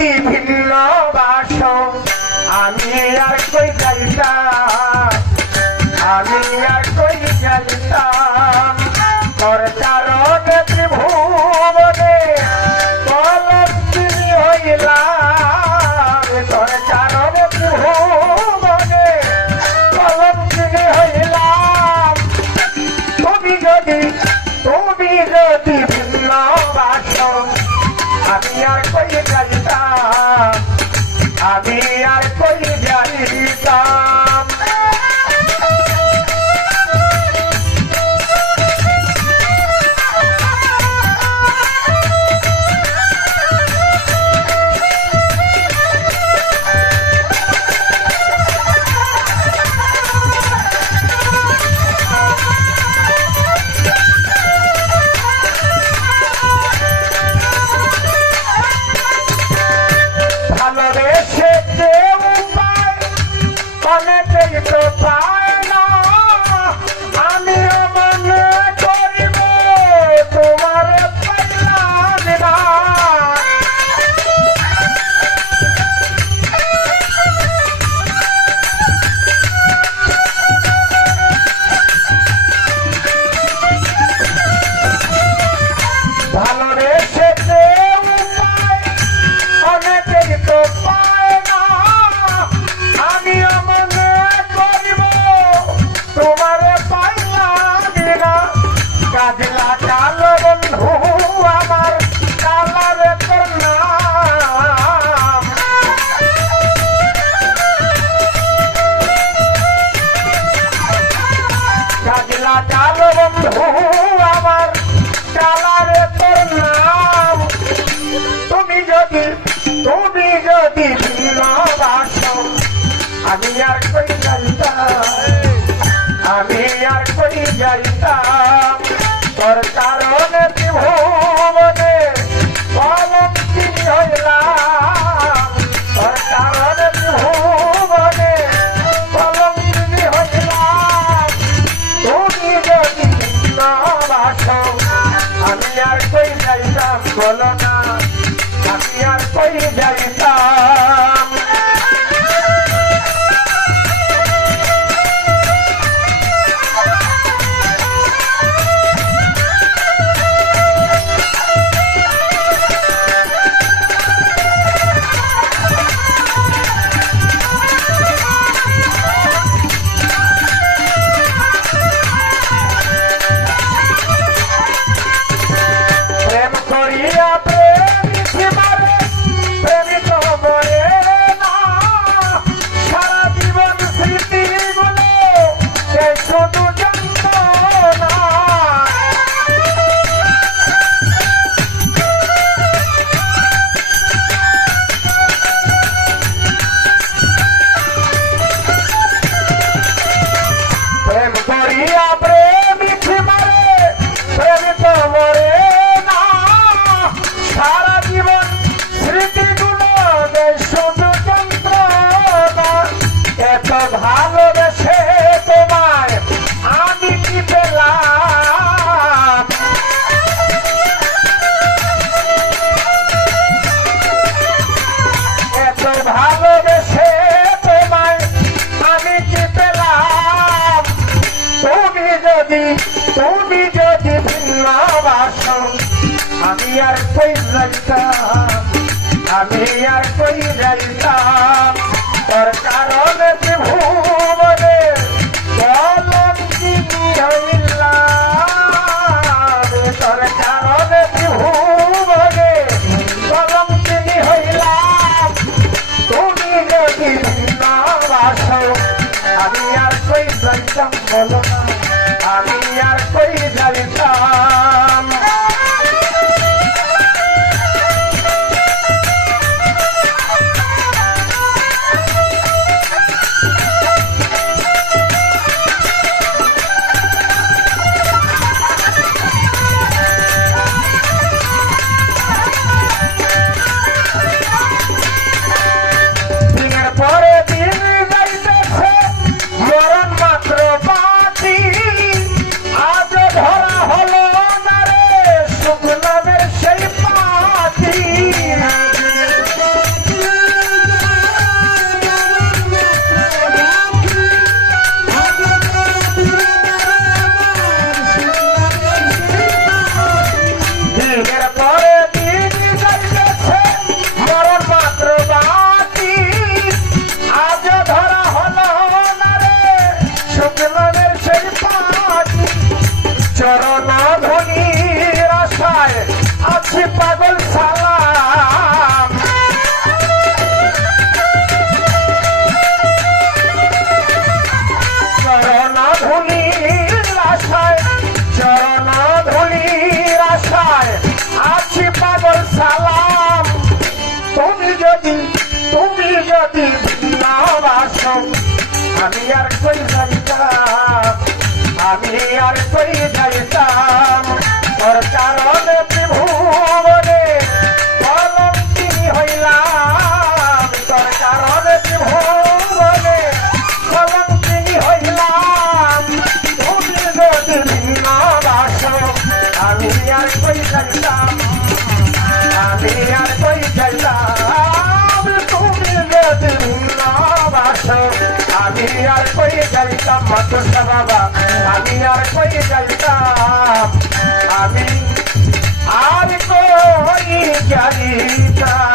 যদি ভিন্ন বাসো আমি আর কই যাইতাম, আমি আর কই যাইতাম। তোর চারণে ত্রিভুবনে কলঙ্কিনী হইলাম, তোর চারণে ত্রিভুবনে কলঙ্কিনী হইলাম। তুমি যদি ভিন্ন বাসো আমি আর কই যাইতাম, আমি আর কই যাইতাম। ভালোবেসে যে উপায় অনেকেই তো পায় না, আমিও মনে করিব তোমার পাইলাম না। ভালোবেসে যে উপায় অনেকেই তো পায় না, আমিও মনে করিব তোমার পাইলাম না। কাজলা কাল বন্ধু আমার কালারে তোর নাম, কাজলা কাল বন্ধু আমার কালারে তোর নাম। তুমি যদি ভিন্ন বাসো আমি আর কই যাইতাম, আমি আর কই যাইতাম। তোর কারণে ত্রিভুবনে কলঙ্কিনী হইলাম, তোর কারণে ত্রিভুবনে কলঙ্কিনী হইলাম। তুমি যদি ভিন্ন বাসো আমি আর কই যাইতাম, বলো না আমি আর কই যাইতাম। প্রেম করিয়া প্রেমিক মারে প্রেমিক মরে না, সারা জীবন স্মৃতিগুলো সে শুধু যন্ত্রণা। প্রেম করিয়া প্রেমিক মারে প্রেমিক মরে না, সারা জীবন স্মৃতিগুলো শুধু যন্ত্রণা। এত ভালোবেসে তোমায় আমি কি পেলাম, এত ভালোবেসে তোমায় আমি কি পেলাম। তুমি যদি ভিন্ন বাসো আমি আর কই যাইতাম, আমি আর কই যাইতাম। তোর কারণে ত্রিভুবনে কলঙ্কিনী হইলাম, তোর কারণে ত্রিভুবনে কলঙ্কিনী হইলাম। তুমি যদি ভিন্ন বাসো আমি আর কই যাইতাম, বলো না আমি আর কই যাইতাম। পাগল সালাম চরণ ধুলির আশায় চরণ ধুলির আশায় আছি পাগল সালাম তুমি যদি না বাসো আমি আর কই যাইতাম আমি আর কই যাইতাম তোর কারণে ত্রিভুবনে কলঙ্কিনী হইলাম তোর কারণে ত্রিভুবনে কলঙ্কিনী হইলাম তুমি যদি না বাসো আমি আর কই যাইতাম আমি আর কই যাইতাম তুমি যদি না বাসো আমি আর কই যাইতাম মাতুসা বাবা আমি আর কই যাইতাম আমি আর কই যাইতাম